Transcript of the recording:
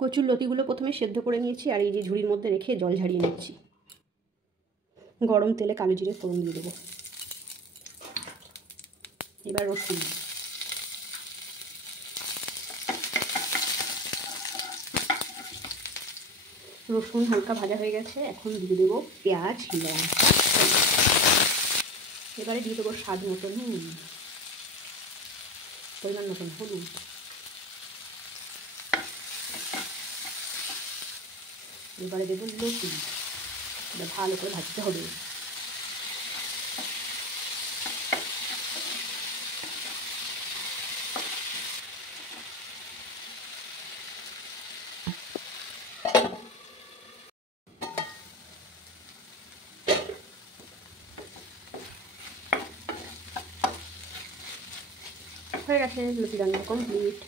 কচুর লতিগুলো প্রথমে সেদ্ধ করে নিয়েছি আর এই যে ঝুড়ির মধ্যে রেখে জল ঝাড়িয়ে নিচ্ছি। গরম তেলে কালো জিরে ফোড়ন দিয়ে দেবো। এবার রসুন, রসুন হালকা ভাজা হয়ে গেছে, এখন দিয়ে দেবো পেঁয়াজ, লঙ্কা। এবারে দিয়ে দেবো স্বাদ মতো নুন, পরিমাণ মতন হলুদ, এবারে দেবো লতি। এটা ভালো করে ভাজতে হবে। হয়ে গেছে, লতি রান্না কমপ্লিট।